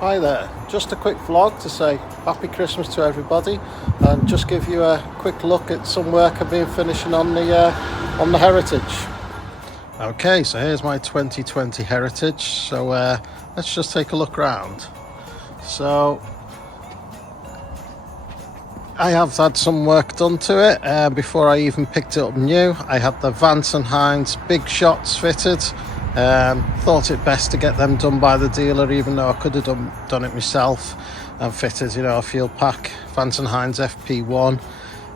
Hi there, just a quick vlog to say happy Christmas to everybody and just give you a quick look at some work I've been finishing on the Heritage. Okay, so here's my 2020 Heritage, so let's just take a look around. So I have had some work done to it before I even picked it up new. I had the Vance & Hines big shots fitted. Thought it best to get them done by the dealer, even though I could have done it myself and fitted, a field pack Vance & Hines FP1.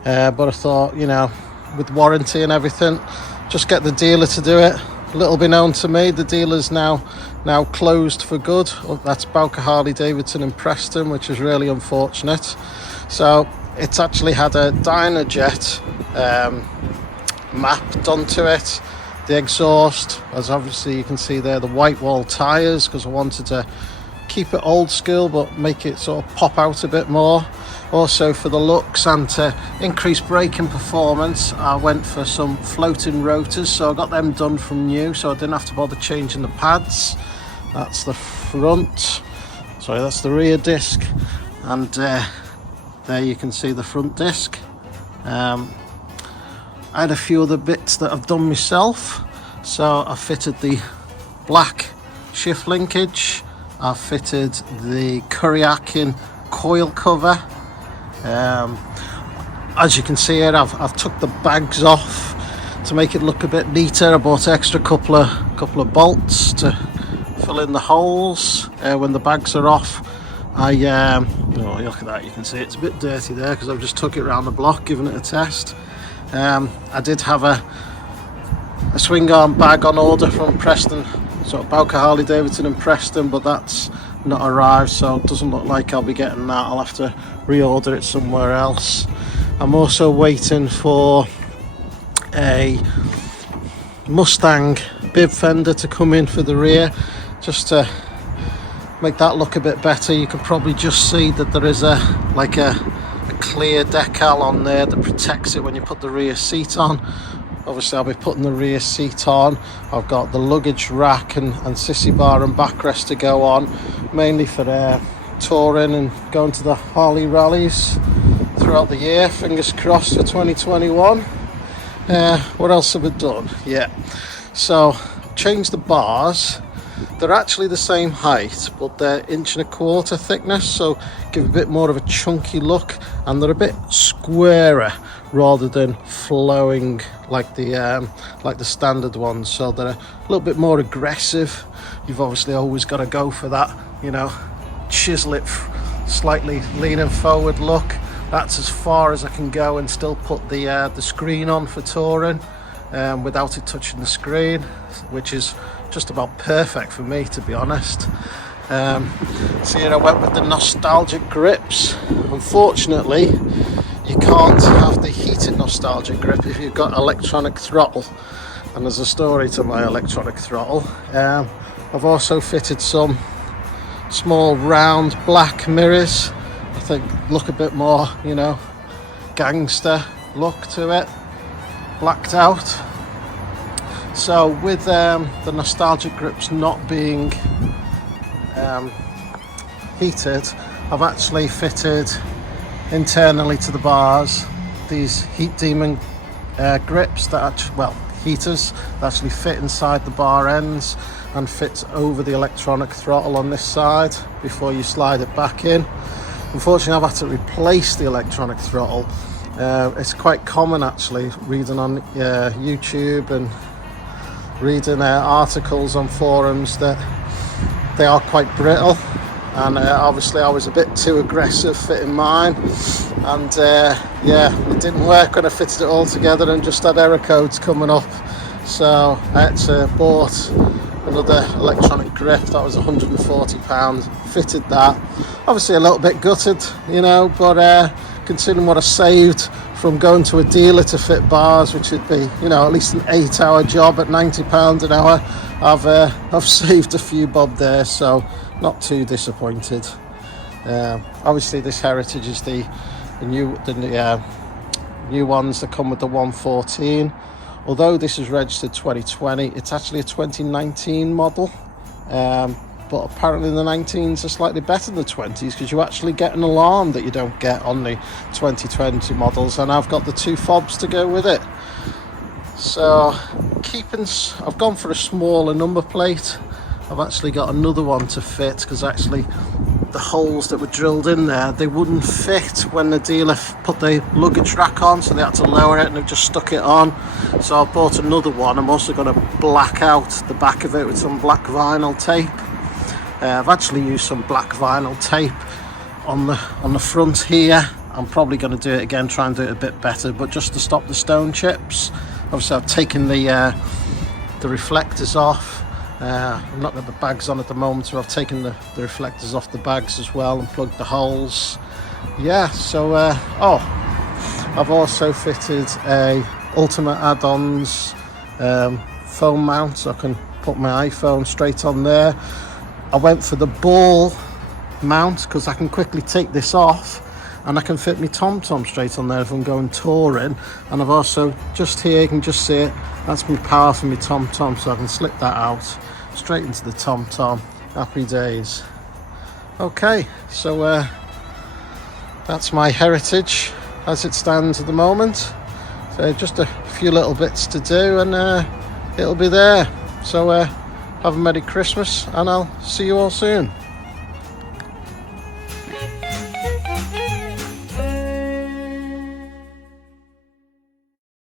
But I thought, with warranty and everything, just get the dealer to do it. Little be known to me, the dealer's now closed for good. That's Bowker Harley-Davidson in Preston, which is really unfortunate. So it's actually had a Dynajet map done to it. The exhaust, as obviously you can see there, the white wall tyres, because I wanted to keep it old school but make it sort of pop out a bit more. Also for the looks and to increase braking performance, I went for some floating rotors, so I got them done from new, so I didn't have to bother changing the pads. That's the front, sorry, that's the rear disc, and there you can see the front disc. I had a few other bits that I've done myself, so I fitted the black shift linkage, I fitted the Kuriakin coil cover. As you can see here, I've took the bags off to make it look a bit neater. I bought extra couple of bolts to fill in the holes when the bags are off. Look at that, you can see it's a bit dirty there because I've just took it around the block, giving it a test. I did have a swing arm bag on order from Preston, sort of Bowker Harley-Davidson in Preston, but that's not arrived, so it doesn't look like I'll be getting that. I'll have to reorder it somewhere else. I'm also waiting for a Mustang bib fender to come in for the rear, just to make that look a bit better. You can probably just see that there is a clear decal on there that protects it when you put the rear seat on. Obviously I'll be putting the rear seat on. I've got the luggage rack and sissy bar and backrest to go on, mainly for touring and going to the Harley rallies throughout the year. Fingers crossed for 2021. What else have I done? So changed the bars. They're actually the same height, but they're 1.25 inch thickness, so give a bit more of a chunky look, and they're a bit squarer rather than flowing like the standard ones. So they're a little bit more aggressive. You've obviously always got to go for that, chisel it, slightly leaning forward look. That's as far as I can go and still put the screen on for touring without it touching the screen, which is just about perfect for me, to be honest. So here I went with the nostalgic grips. Unfortunately, you can't have the heated nostalgic grip if you've got electronic throttle, and there's a story to my electronic throttle. I've also fitted some small round black mirrors. I think look a bit more, gangster look to it, blacked out. So with the nostalgic grips not being heated, I've actually fitted internally to the bars these Heat Demon grips that heaters that actually fit inside the bar ends and fits over the electronic throttle on this side before you slide it back in. Unfortunately, I've had to replace the electronic throttle. It's quite common actually, reading on YouTube and reading articles on forums, that they are quite brittle, and obviously I was a bit too aggressive fitting mine, and it didn't work when I fitted it all together and just had error codes coming up. So I had to bought another electronic grip that was £140, fitted that. Obviously a little bit gutted, but considering what I saved from going to a dealer to fit bars, which would be, at least an 8-hour job at £90 an hour, I've saved a few bob there, so not too disappointed. Obviously this Heritage is the new ones that come with the 114. Although this is registered 2020, it's actually a 2019 model. but apparently the 19s are slightly better than the 20s because you actually get an alarm that you don't get on the 2020 models, and I've got the 2 fobs to go with it. So I've gone for a smaller number plate. I've actually got another one to fit because actually the holes that were drilled in there, they wouldn't fit when the dealer put the luggage rack on, so they had to lower it and they've just stuck it on. So I bought another one. I'm also going to black out the back of it with some black vinyl tape. I've actually used some black vinyl tape on the front here. I'm probably going to do it again, try and do it a bit better, but just to stop the stone chips. Obviously I've taken the reflectors off. I've not got the bags on at the moment, so I've taken the reflectors off the bags as well and plugged the holes. Yeah, so I've also fitted a Ultimate add-ons phone mount, so I can put my iPhone straight on there. I went for the ball mount because I can quickly take this off and I can fit my TomTom straight on there if I'm going touring. And I've also, just here you can just see it, that's my power for my TomTom, so I can slip that out straight into the TomTom. Happy days. Okay, so that's my Heritage as it stands at the moment. So just a few little bits to do and it'll be there. So have a Merry Christmas and I'll see you all soon.